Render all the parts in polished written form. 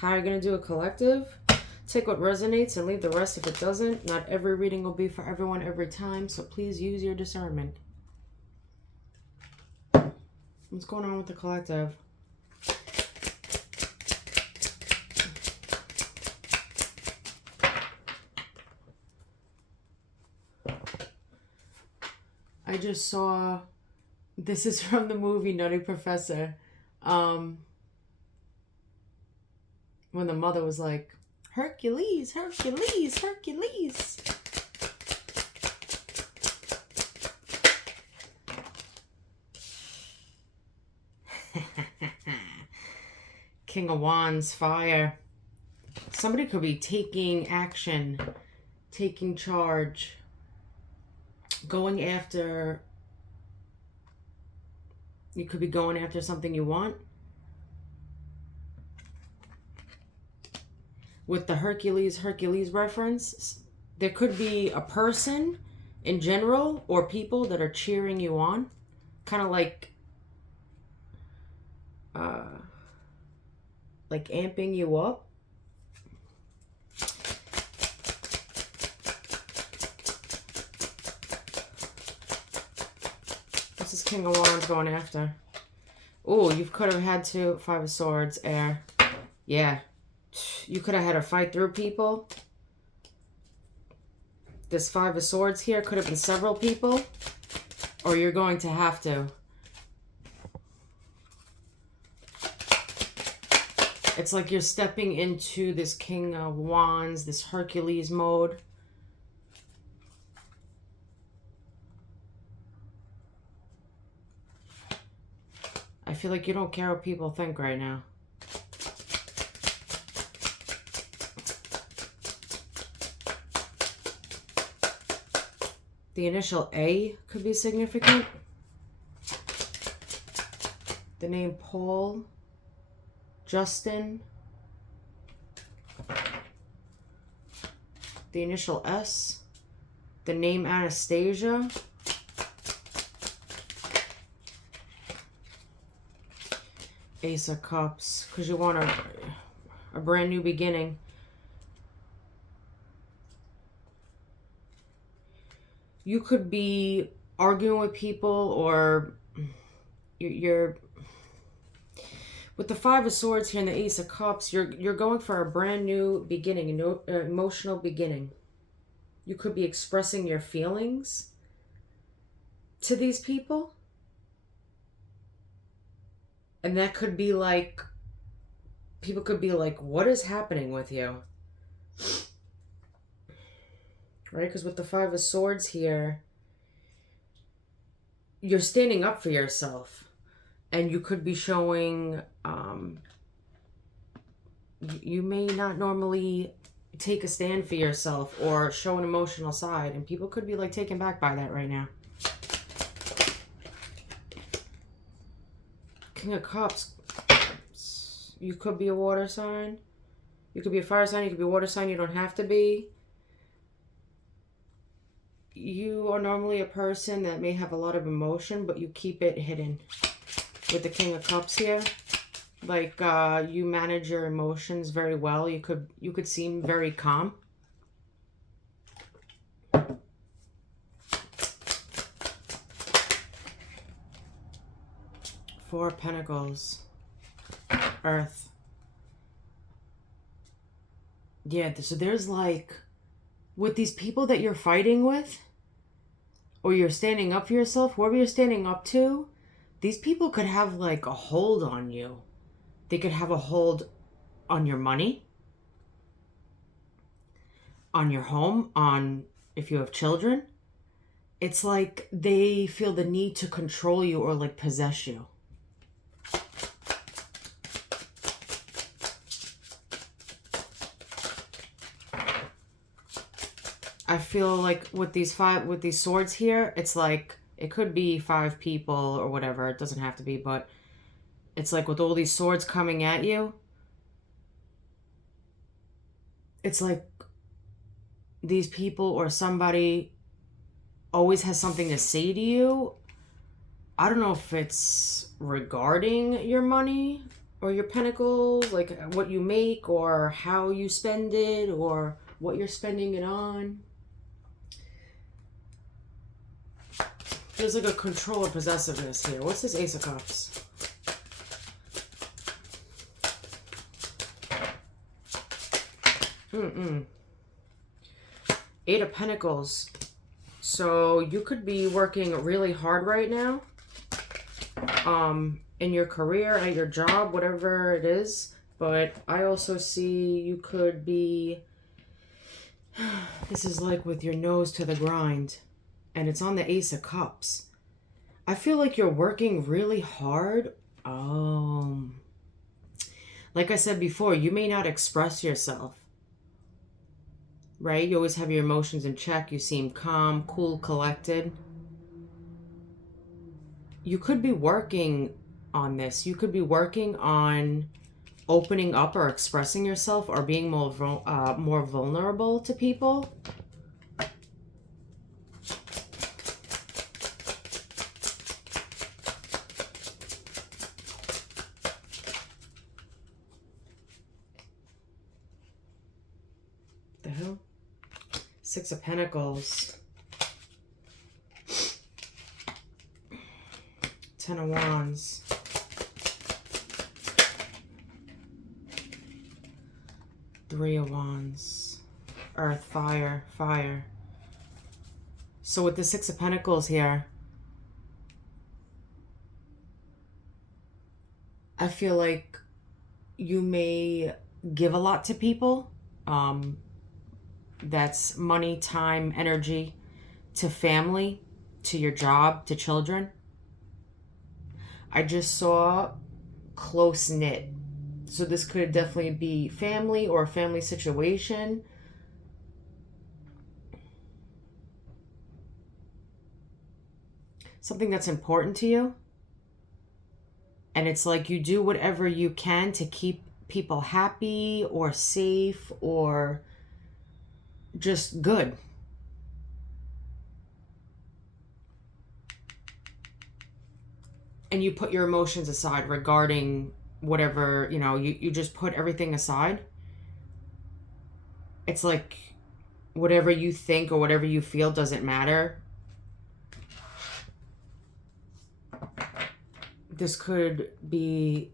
How are you going to do a collective? Take what resonates and leave the rest if it doesn't. Not every reading will be for everyone every time, so please use your discernment. What's going on with the collective? I just saw, this is from the movie Nutty Professor. When the mother was like, Hercules, Hercules, Hercules. King of Wands, fire. Somebody could be taking action, taking charge, going after, you could be going after something you want. With the Hercules reference, there could be a person in general or people that are cheering you on, kind of like amping you up. This is King of Wands going after. Oh, you could have had to, Five of Swords, air. Yeah. You could have had to fight through people. This Five of Swords here could have been several people. Or you're going to have to. It's like you're stepping into this King of Wands, this Hercules mode. I feel like you don't care what people think right now. The initial A could be significant. The name Paul, Justin. The initial S. The name Anastasia. Ace of Cups, because you want a brand new beginning. You could be arguing with people, or you're with the Five of Swords here and the Ace of Cups, you're going for a brand new beginning, an emotional beginning. You could be expressing your feelings to these people. And that could be like, people could be like, what is happening with you? Right? Because with the Five of Swords here, you're standing up for yourself. And you could be showing, you may not normally take a stand for yourself or show an emotional side. And people could be like taken back by that right now. King of Cups. You could be a water sign. You could be a fire sign. You could be a water sign. You don't have to be. You are normally a person that may have a lot of emotion, but you keep it hidden. With the King of Cups here. Like, you manage your emotions very well. You could seem very calm. Four of Pentacles. Earth. Yeah, so there's like, with these people that you're fighting with, or you're standing up for yourself, whoever you're standing up to, these people could have like a hold on you. They could have a hold on your money, on your home, on if you have children. It's like they feel the need to control you or like possess you. I feel like with these swords here, it's like, it could be 5 people or whatever. It doesn't have to be, but it's like with all these swords coming at you, it's like these people or somebody always has something to say to you. I don't know if it's regarding your money or your pentacles, like what you make or how you spend it or what you're spending it on. There's like a control or possessiveness here. What's this Ace of Cups? Eight of Pentacles. So you could be working really hard right now. In your career, at your job, whatever it is. But I also see you could be, this is like with your nose to the grind. And it's on the Ace of Cups. I feel like you're working really hard. Like I said before, you may not express yourself. Right? You always have your emotions in check. You seem calm, cool, collected. You could be working on this. You could be working on opening up or expressing yourself or being more vulnerable to people. The hell? Six of Pentacles. Ten of Wands. Three of Wands. Earth, fire, fire. So with the Six of Pentacles here, I feel like you may give a lot to people. That's money, time, energy, to family, to your job, to children. I just saw close knit. So this could definitely be family or a family situation. Something that's important to you. And it's like you do whatever you can to keep people happy or safe or just good. And you put your emotions aside regarding whatever, you just put everything aside. It's like whatever you think or whatever you feel doesn't matter. This could be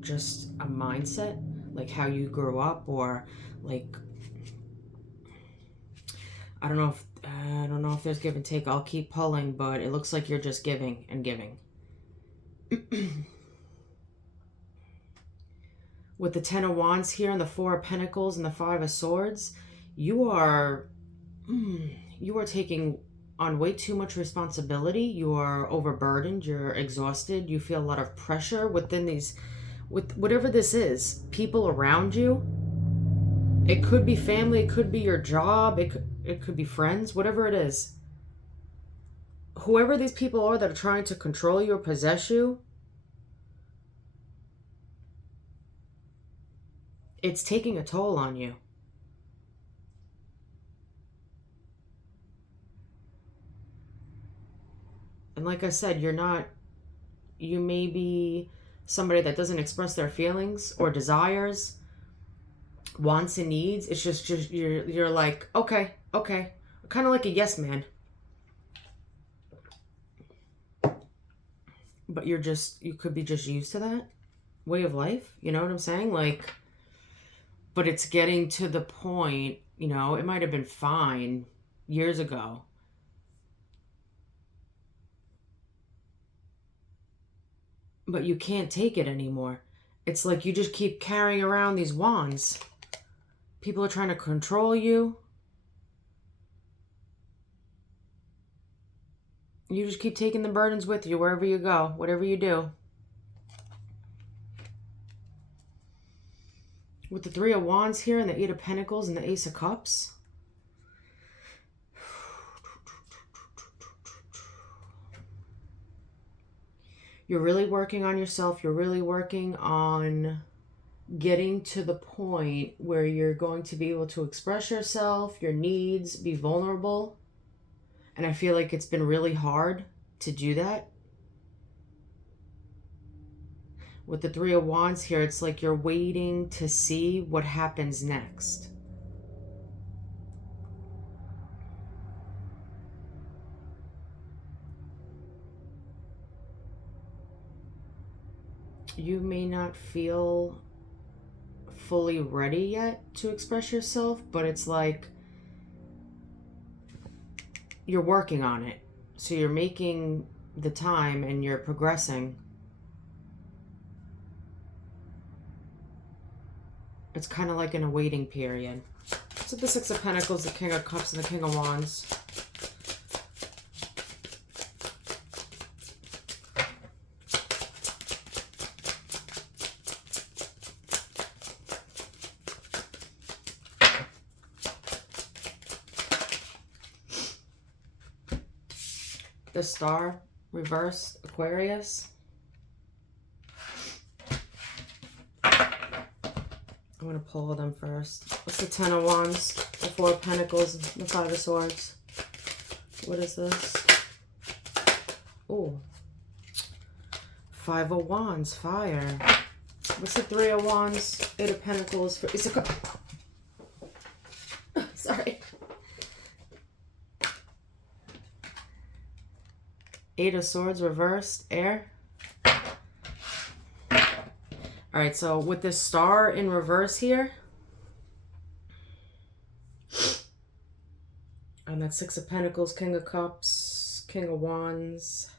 just a mindset, like how you grew up, or like, I don't know if there's give and take. I'll keep pulling, but it looks like you're just giving and giving. With the Ten of Wands here and the Four of Pentacles and the Five of Swords, you are taking on way too much responsibility. You are overburdened. You're exhausted. You feel a lot of pressure with whatever this is, people around you. It could be family. It could be your job. It could be friends, whatever it is. Whoever these people are that are trying to control you or possess you, it's taking a toll on you. And like I said, you may be somebody that doesn't express their feelings or desires, wants and needs. It's just you're like, okay. Kind of like a yes man. But you could be just used to that way of life. You know what I'm saying? Like, but it's getting to the point, it might have been fine years ago. But you can't take it anymore. It's like you just keep carrying around these wands. People are trying to control you. You just keep taking the burdens with you wherever you go, whatever you do. With the Three of Wands here and the Eight of Pentacles and the Ace of Cups. You're really working on yourself. You're really working on getting to the point where you're going to be able to express yourself, your needs, be vulnerable. And I feel like it's been really hard to do that. With the Three of Wands here, it's like you're waiting to see what happens next. You may not feel fully ready yet to express yourself, but it's like you're working on it. So you're making the time and you're progressing. It's kind of like in a waiting period. So the Six of Pentacles, the King of Cups, and the King of Wands. The Star, reverse, Aquarius. I'm going to pull them first. What's the Ten of Wands, the Four of Pentacles, the Five of Swords? What is this? Oh, Five of Wands, fire. What's the Three of Wands, Eight of Pentacles? It's a... Sorry. Eight of Swords, reversed, air. All right, so with this Star in reverse here, and that Six of Pentacles, King of Cups, King of Wands.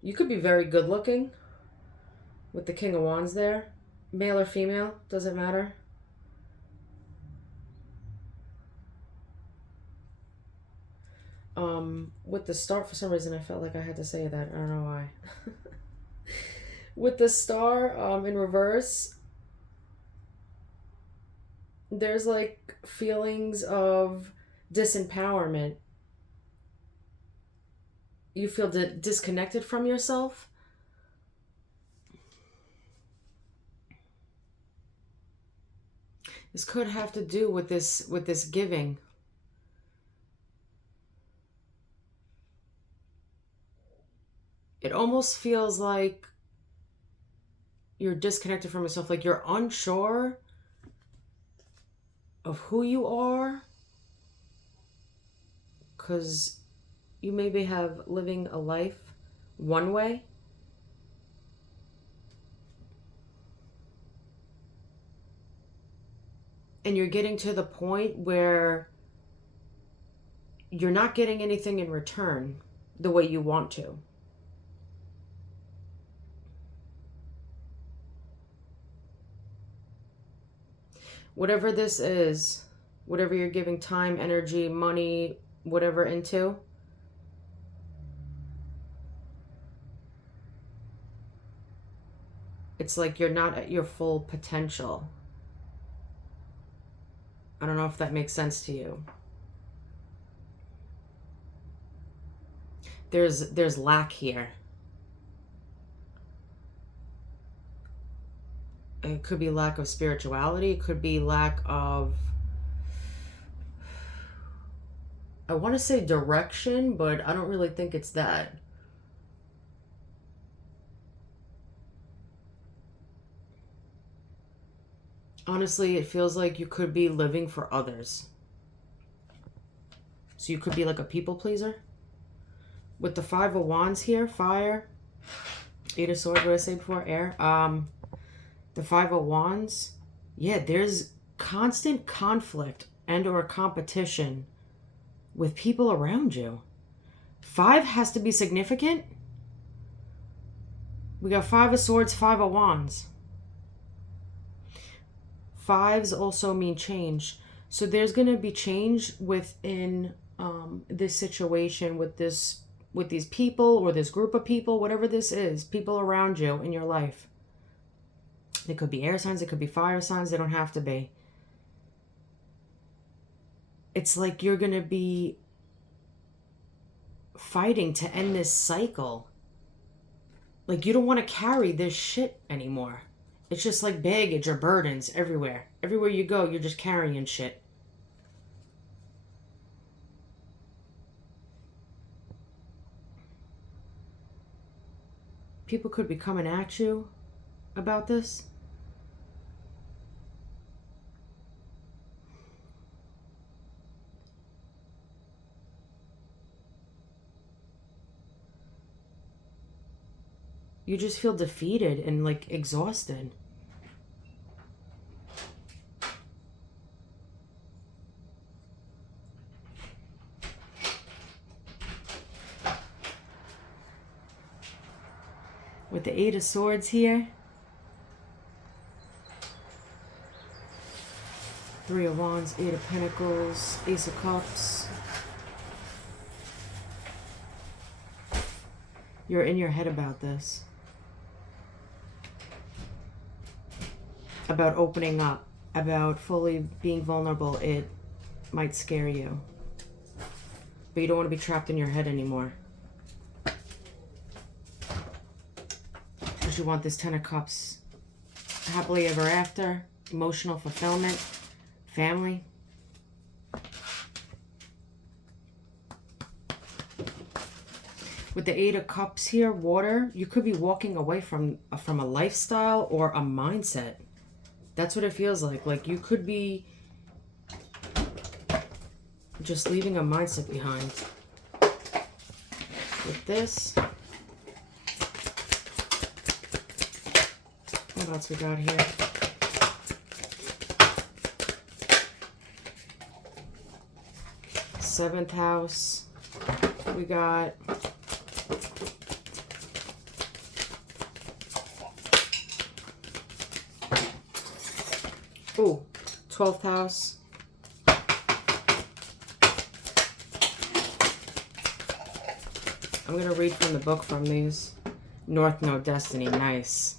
You could be very good looking with the King of Wands there. Male or female, doesn't matter. With the Star, for some reason I felt like I had to say that. I don't know why. With the Star in reverse, there's like feelings of disempowerment. You feel disconnected from yourself. This could have to do with this giving. It almost feels like you're disconnected from yourself, like you're unsure of who you are, because you maybe have living a life one way, and you're getting to the point where you're not getting anything in return the way you want to. Whatever this is, whatever you're giving time, energy, money, whatever into, it's like you're not at your full potential. I don't know if that makes sense to you. There's lack here. It could be lack of spirituality. It could be lack of, I want to say direction, but I don't really think it's that. Honestly, it feels like you could be living for others. So you could be like a people pleaser. With the Five of Wands here, fire. Eight of Swords, what did I say before? Air. The Five of Wands, yeah, there's constant conflict and or competition with people around you. Five has to be significant. We got Five of Swords, Five of Wands. Fives also mean change. So there's going to be change within this situation with these people or this group of people, whatever this is, people around you in your life. They could be air signs, it could be fire signs, they don't have to be. It's like you're going to be fighting to end this cycle. Like you don't want to carry this shit anymore. It's just like baggage or burdens everywhere. Everywhere you go, you're just carrying shit. People could be coming at you about this. You just feel defeated and like exhausted. With the Eight of Swords here. Three of Wands, Eight of Pentacles, Ace of Cups. You're in your head about this. About opening up, about fully being vulnerable. It might scare you. But you don't want to be trapped in your head anymore. Because you want this Ten of Cups. Happily ever after. Emotional fulfillment. Family. With the Eight of Cups here, water, you could be walking away from a lifestyle or a mindset. That's what it feels like. Like you could be just leaving a mindset behind. With this, what else we got here? Seventh house. We got ooh, 12th house. I'm going to read from the book from these. North Node Destiny. Nice.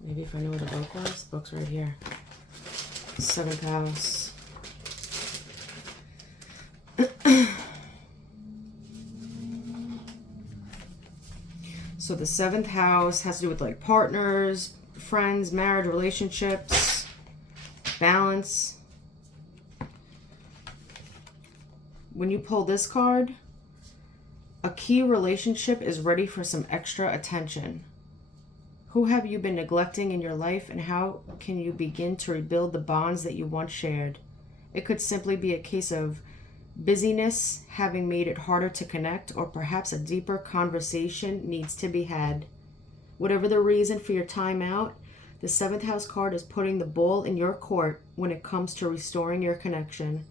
Maybe if I know where the book was. The book's right here. 7th house. So the 7th house has to do with like partners, friends, marriage, relationships, balance. When you pull this card, a key relationship is ready for some extra attention. Who have you been neglecting in your life, and how can you begin to rebuild the bonds that you once shared? It could simply be a case of busyness having made it harder to connect, or perhaps a deeper conversation needs to be had. Whatever the reason for your time out, the 7th house card is putting the ball in your court when it comes to restoring your connection.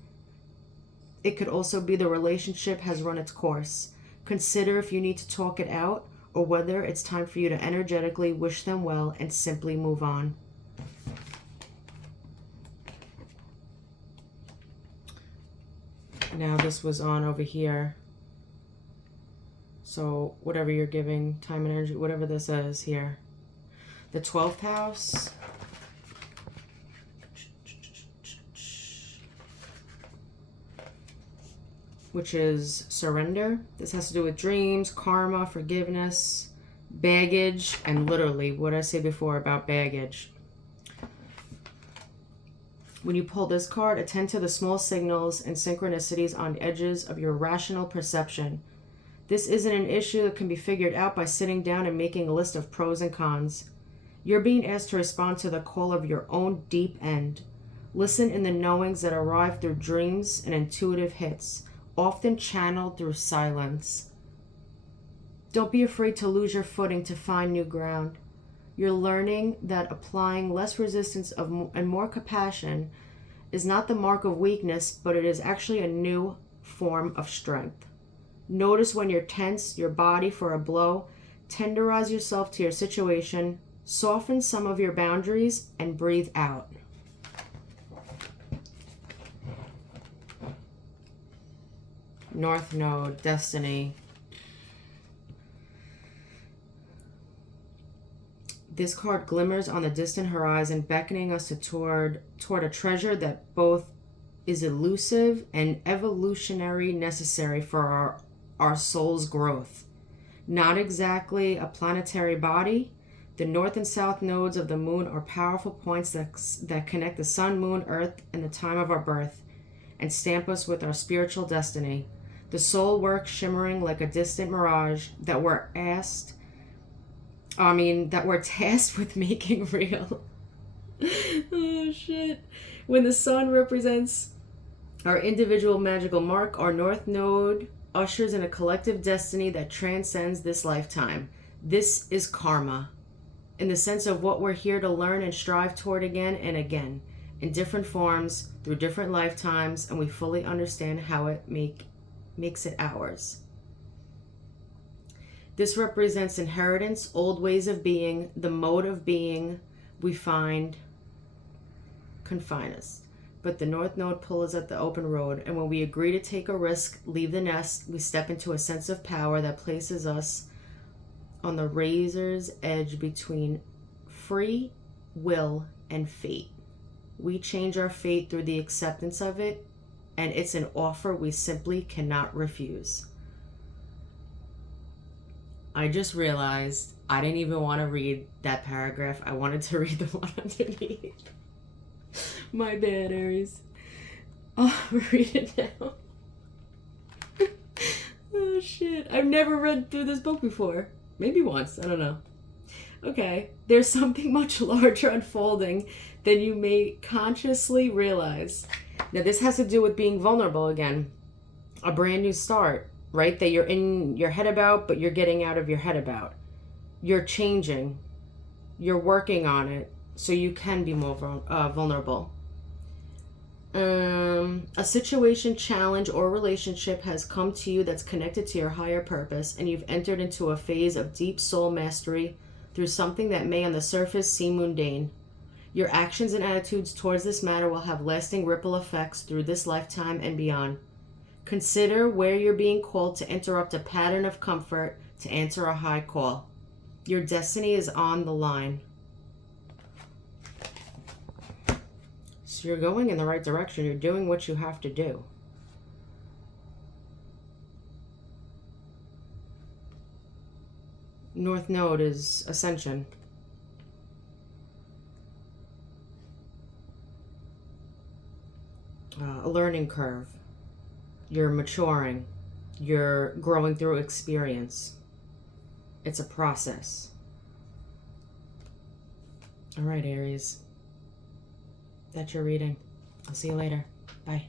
It could also be the relationship has run its course. Consider if you need to talk it out, or whether it's time for you to energetically wish them well and simply move on. Now this was on over here. So whatever you're giving, time and energy, whatever this is here. The 12th house. Which is surrender. This has to do with dreams, karma, forgiveness, baggage, and literally what I said before about baggage. When you pull this card, attend to the small signals and synchronicities on the edges of your rational perception. This isn't an issue that can be figured out by sitting down and making a list of pros and cons. You're being asked to respond to the call of your own deep end. Listen in the knowings that arrive through dreams and intuitive hits, often channeled through silence. Don't be afraid to lose your footing to find new ground. You're learning that applying less resistance and more compassion is not the mark of weakness, but it is actually a new form of strength. Notice when you're tense, your body for a blow. Tenderize yourself to your situation. Soften some of your boundaries and breathe out. North Node, Destiny. This card glimmers on the distant horizon, beckoning us toward a treasure that both is elusive and evolutionary necessary for our soul's growth. Not exactly a planetary body, the north and south nodes of the moon are powerful points that connect the sun, moon, earth, and the time of our birth, and stamp us with our spiritual destiny. The soul work shimmering like a distant mirage that we're tasked with making real. Oh, shit. When the sun represents our individual magical mark, our North Node ushers in a collective destiny that transcends this lifetime. This is karma, in the sense of what we're here to learn and strive toward again and again, in different forms, through different lifetimes, and we fully understand how it makes it ours. This represents inheritance, old ways of being, the mode of being we find confine us. But the North Node pulls us at the open road, and when we agree to take a risk, leave the nest, we step into a sense of power that places us on the razor's edge between free will and fate. We change our fate through the acceptance of it, and it's an offer we simply cannot refuse. I just realized I didn't even want to read that paragraph. I wanted to read the one underneath. My bad, Aries. I'll read it now. Oh, shit. I've never read through this book before. Maybe once. I don't know. Okay. There's something much larger unfolding than you may consciously realize. Now, this has to do with being vulnerable again. A brand new start, right? That you're in your head about, but you're getting out of your head about. You're changing. You're working on it so you can be more vulnerable. A situation, challenge, or relationship has come to you that's connected to your higher purpose, and you've entered into a phase of deep soul mastery through something that may on the surface seem mundane. Your actions and attitudes towards this matter will have lasting ripple effects through this lifetime and beyond. Consider where you're being called to interrupt a pattern of comfort to answer a high call. Your destiny is on the line. So you're going in the right direction. You're doing what you have to do. North Node is ascension. A learning curve. You're maturing. You're growing through experience. It's a process. All right, Aries. That's your reading. I'll see you later. Bye.